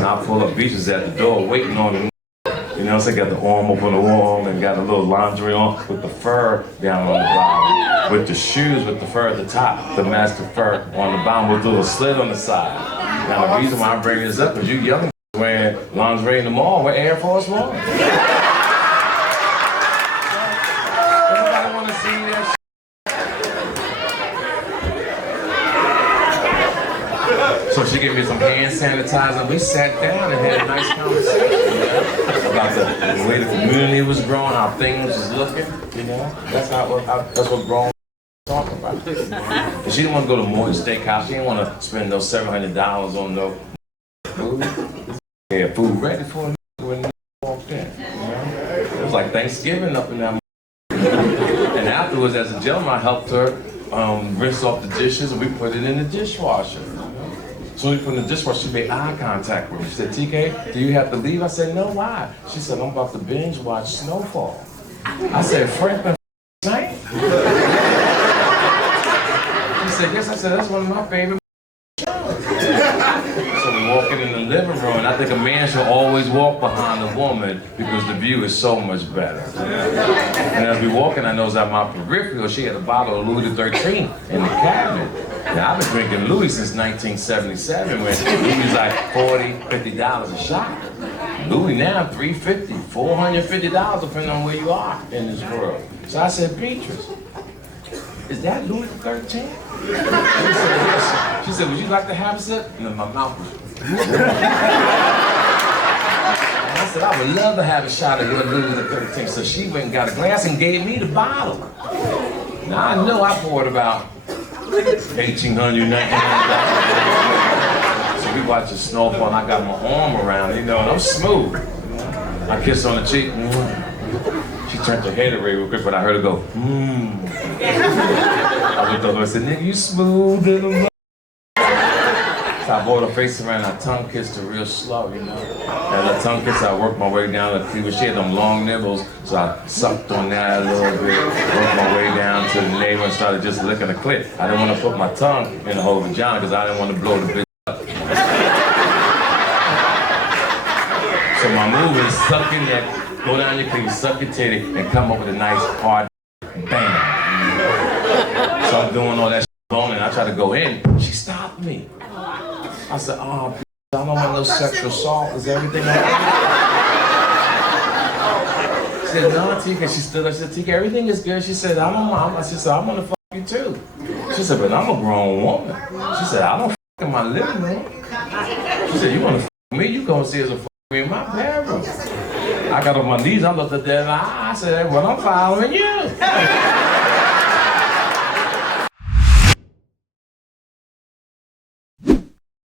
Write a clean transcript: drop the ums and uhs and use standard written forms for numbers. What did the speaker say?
So I pull up, Beatrice at the door waiting on me. You know, so I got the arm up on the wall and got a little lingerie on with the fur down on the bottom, with the shoes with the fur at the top, the match the fur on the bottom with a little slit on the side. Now the reason why I'm bringing this up is you young wearing lingerie in the mall with Air Force One. Everybody want to see that shit? So she gave me some hand sanitizer. We sat down and had a nice conversation, about the way the community was growing, how things was looking, you know. That's what grown talking about. And she didn't want to go to Morton Steakhouse. She didn't want to spend those $700 on no food. They had food ready for me when they walked in. You know? It was like Thanksgiving up in that. And afterwards, as a gentleman, I helped her rinse off the dishes, and we put it in the dishwasher. So we put it in the dishwasher, she made eye contact with me. She said, TK, do you have to leave? I said, no, why? She said, I'm about to binge watch Snowfall. I said, Franklin Saint? She said, yes. I said, that's one of my favorite shows. So we walking in the living room, and I think a man should always walk behind a woman because the view is so much better. And as we walking, I noticed at my peripheral, she had a bottle of Louis XIII in the cabinet. Now, I've been drinking Louis since 1977 when he was like $40, $50 a shot. Louis now, $350, $450, depending on where you are in this world. So I said, Beatrice, is that Louis XIII? She said, yes. She said, would you like to have a sip? And then my mouth was... And I said, I would love to have a shot of your Louis XIII. So she went and got a glass and gave me the bottle. Now, I know I poured about $1,800, $1,900. So we watched the snowfall and I got my arm around it, you know, and I'm smooth. I kissed on the cheek. She turned her head away real quick, but I heard her go, I looked over and said, nigga, you smooth little mother. So I brought her face around, I tongue kissed her real slow, you know. As I tongue kissed, I worked my way down the cleavage. She had them long nibbles, so I sucked on that a little bit, worked my way down to the navel and started just licking the clit. I didn't want to put my tongue in the whole vagina because I didn't want to blow the bitch up. So my move is suck your neck, go down your cleavage, suck your titty, and come up with a nice hard bang. So I'm doing all that shit alone, and I try to go in. She stopped me. I said, oh, I don't want no sexual assault. Is everything okay? She said, no, TK. She stood up. She said, TK, everything is good. She said, I said, I want to fuck you too. She said, but I'm a grown woman. She said, I don't fuck in my living room. She said, you want to fuck me? You gonna see us a fuck me in my bedroom. I got on my knees. I looked at that. I said, well, I'm following you.